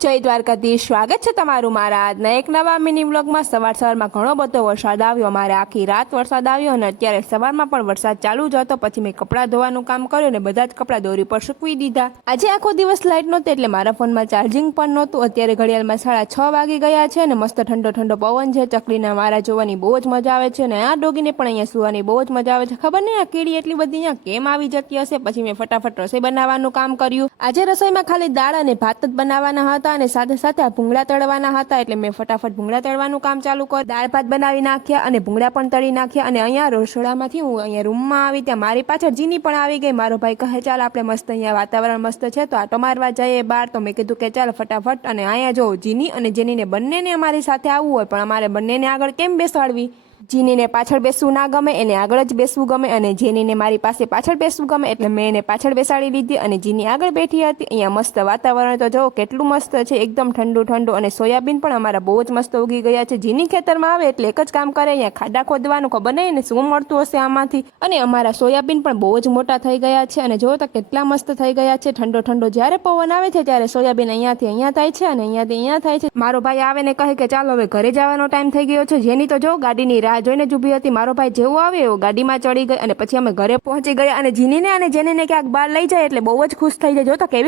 જય દ્વારકાધીશ, સ્વાગત છે તમારું મારા આજના એક નવા મિની વ્લોગમાં। સવારમાં ઘણો બધો વરસાદ આવ્યો, અમારે આખી રાત વરસાદ આવ્યો અને અત્યારે સવારમાં પણ વરસાદ ચાલુ જ હતો। પછી મેં કપડાં ધોવાનું કામ કર્યું અને બધા જ કપડાં દોરી પર સૂકવી દીધા। આજે આખો દિવસ લાઇટ નહોતી એટલે મારા ફોનમાં ચાર્જિંગ પણ નહોતું। અત્યારે ઘડિયાળમાં 6:30 વાગી ગયા છે અને મસ્ત ઠંડો ઠંડો પવન છે। ચકલીના મારા જોવાની બહુ જ મજા આવે છે અને આ ડોગીને પણ અહીંયા સુવાની બહુ જ મજા આવે છે। ખબર નહીં આ કીડી એટલી બધી અહીંયા કેમ આવી જતી હશે। પછી મેં ફટાફટ રસોઈ બનાવવાનું કામ કર્યું। આજે રસોઈમાં ખાલી દાળ અને ભાત જ બનાવવાના હતા અને સાથે સાથે આ ભૂંગળા તળવાના હતા એટલે મેં ફટાફટ ભૂંગળા તળવાનું કામ ચાલુ કર્યું। દાળ ભાત બનાવી નાખ્યા અને ભૂંગળા પણ તળી નાખ્યા અને અહીંયા રસોડામાંથી હું અહીંયા રૂમમાં આવી ત્યાં મારી પાછળ જીની પણ આવી ગઈ। મારો ભાઈ કહે ચાલ આપણે મસ્ત અહીંયા વાતાવરણ મસ્ત છે તો આટો મારવા જઈએ બહાર। તો મેં કીધું કે ચાલ ફટાફટ। અને અહીંયા જો જીની અને જેનીને બંનેને અમારી સાથે આવવું હોય પણ અમારે બંનેને આગળ કેમ બેસાડવી? જીનીને પાછળ બેસવું ના ગમે, એને આગળ જ બેસવું ગમે અને જેનીને મારી પાસે પાછળ બેસવું ગમે એટલે મેં એને પાછળ બેસાડી લીધી અને જીની આગળ બેઠી હતી। અહીંયા મસ્ત વાતાવરણ તો જો કેટલું મસ્ત છે, એકદમ ઠંડુ ઠંડુ અને સોયાબીન પણ અમારા બહુ જ મસ્ત ઉગી ગયા છે। જીની ખેતરમાં આવે એટલે એક જ કામ કરે, અહીંયા ખાડા ખોદવાનું, ખબર નહીં ને શું મળતું હશે આમાંથી। અને અમારા સોયાબીન પણ બહુ જ મોટા થઈ ગયા છે અને જો તો કેટલા મસ્ત થઈ ગયા છે। ઠંડો ઠંડો જ્યારે પવન આવે છે ત્યારે સોયાબીન અહીંયાથી અહીંયા થાય છે અને અહીંયાથી અહીંયા થાય છે। મારો ભાઈ આવે ને કહે કે ચાલો હવે ઘરે જવાનો ટાઈમ થઈ ગયો છે। જેની તો જો ગાડીની રાહ જોઈને જ ઊભી હતી। મારો ભાઈ જેવો આવે એવો ગાડીમાં ચડી ગઈ અને પછી અમે ઘરે પહોંચી ગયા અને જીનીને અને જેનીને ક્યાંક બહાર લઈ જાય એટલે બહુ જ ખુશ થઈ જાય। જો તો કેવી